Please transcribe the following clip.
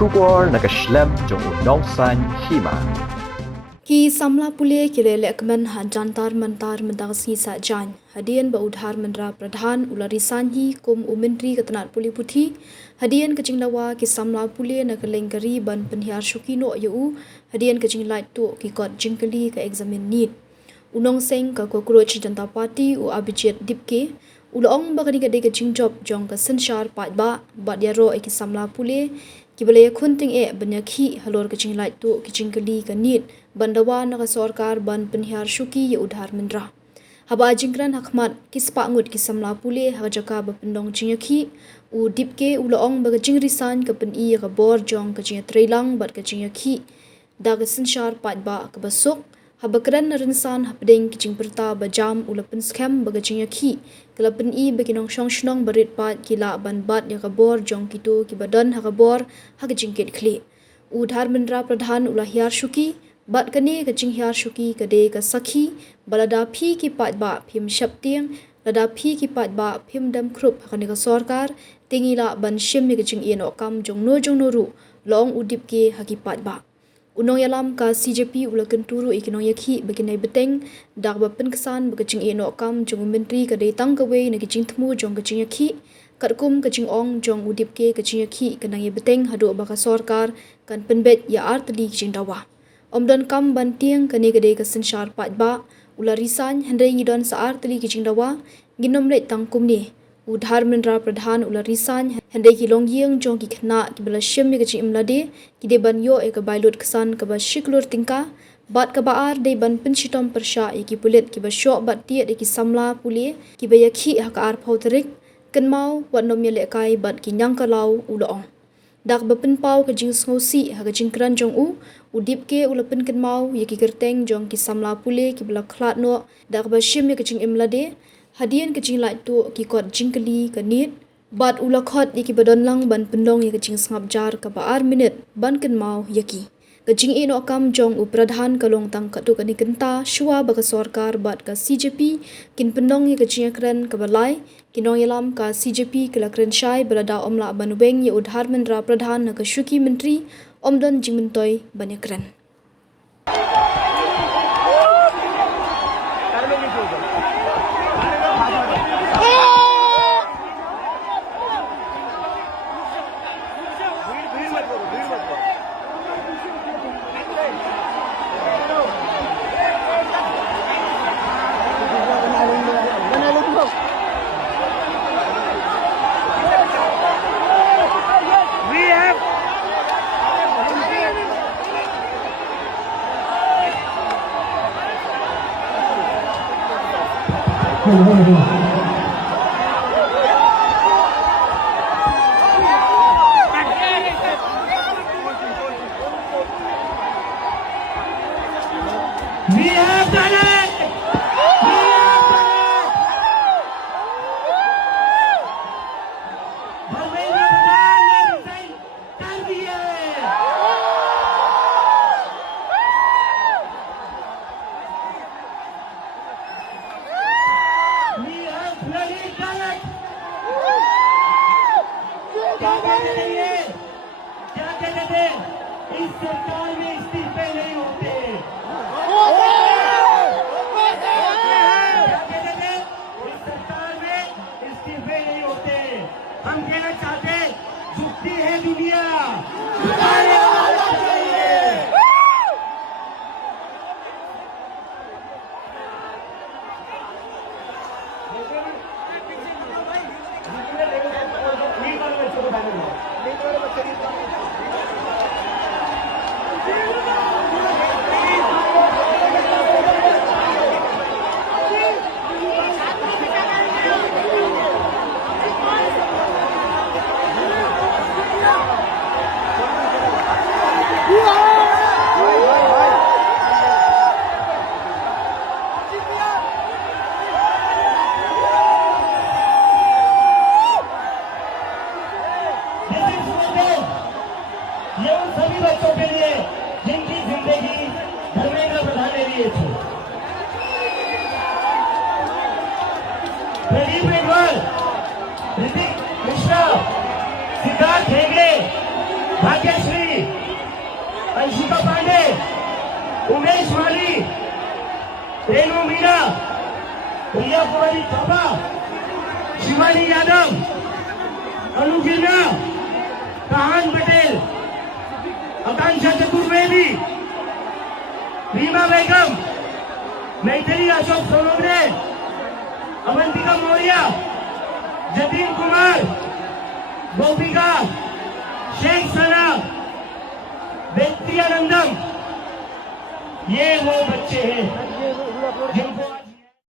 Shubor nakaslem jong unong san hima. Ki samla pule kile lekman han jantar mantar mendagsi sa jan hadian ba udhar mendra pradhan ularisan hi kum umendri katanat puli puthi hadian kaching lawa ki samla pule nakalengkari ban penhiar shukino yu hadian kaching light tu ki kot jingkali ka examine need unong seng ka cockroach janta party u abijit dipke ulong ba kani ka de kaching job jong ka senshar pat ba dia ro ki samla pule ki bale khunting e banyakhi halor kaching light tu kaching kali ka need bandawa naga sarkar ban penhiar shuki ye udhar mendra haba jingkran hakmat kispa ngut kisamla pule hajaka bapendong jingakhi u dipke ulong baga jingrisan ka pen i ka bor jong ka jing trailang bat ka jingakhi daga senshar pat ba ka basuk habakran rinsan hapdeng kijing perta bajam ulapen scam baga jingakhi kala pen i bekinong shongshnong barit pat kila ban bat ya ka bor jong kitu ki badan ha ka bor ha ka jingket khli udhar mendra pradhan ulahiar shuki bat kane ka jinghiar shuki ka de ka sakhi balada phi ki pat ba phim shaptiang lada phi ki pat ba phim dam khrup hakane ka sarkar tingila ban shim mi ka jing eno kam jong no ru long udip ke haki pat ba unong yalam ka CJP ulakan turu ikinong yakhi bekinai beteng dak ba penkesan ba ka jing eno kam jong menteri ka de tang ka we na ki jing thmu jong ka jing yakhi katkum ka jing ong jong udip ke ka jing yakhi kanang ye beteng hadu ba ka sarkar kan penbet ya artli jing dawa Omdan kam bantiang kane gade ka senshar pat ba ularisan hendai ngidon saar teli kijing dawa ginom le tangkum ni udhar mendra pradhan ularisan hendai ki longyeng jong ki khna ki bala shem mi kachi imlade ki de ban yo e ka bailot ksan ka ba shiklur tingka bat ka baar de ban penshitom persha e ki pulet ki ba sho bat tie de ki samla puli ki ba yakhi ha ka ar phauterik kenmau wat nom ye le kai bat ki nyang ka law ulong dak bapen pau ka jing ngosi ha ka jing kran jong u udip ke ulapen ken mau ye ki kerteng jong ki samla pule ki bla khlat no dak ba shim ye ka jing imlade hadian ka jing light tu ki kot jing kali ka nit bat ula khot ye ki badon lang ban pendong ye ka jing ngap jar ka ba ar minute ban ken mau ye ki ka jing ino kam jong u pradhan ka long tang ka tu ka ni kenta shwa ba ka sarkar bat ka CJP kin pendong ye ka jing kran ka balai kinong yalam ka CJP kala kran shai balada omla banubeng ye udhar mendra pradhan na ka shuki menteri omdon jingmentoy banyakran We have done it! We have done it! Dharmendra प्रधान ने रिजाइन कर दिए। We have bloody done it! क्या कहते थे ये? क्या कहते थे? इस सरकार में इस्तीफे नहीं होते। हम कहना चाहते झुकती है दुनिया झुकाने वाला चाहिए ये उन सभी बच्चों के लिए जिनकी जिंदगी धर्मेंद्र प्रधान ने लिए थे। प्रदीप रेगवाल, ऋतिक मिश्रा, सिद्धार्थ हेगड़े, भाग्यश्री, अंशिका पांडे, उमेश माली, रेणु मीणा, प्रिया कुमारी थापा, शिवानी यादव, अनु गिरना, कहान पटेल, आकांक्षा चतुर्वेदी, रीमा बेगम, मैथिली अशोक सोनोग्रे, अवंतिका मौर्य, जतीन कुमार, गोपिका, शेख सना, व्यक्तियानंदम, ये वो बच्चे हैं जिनको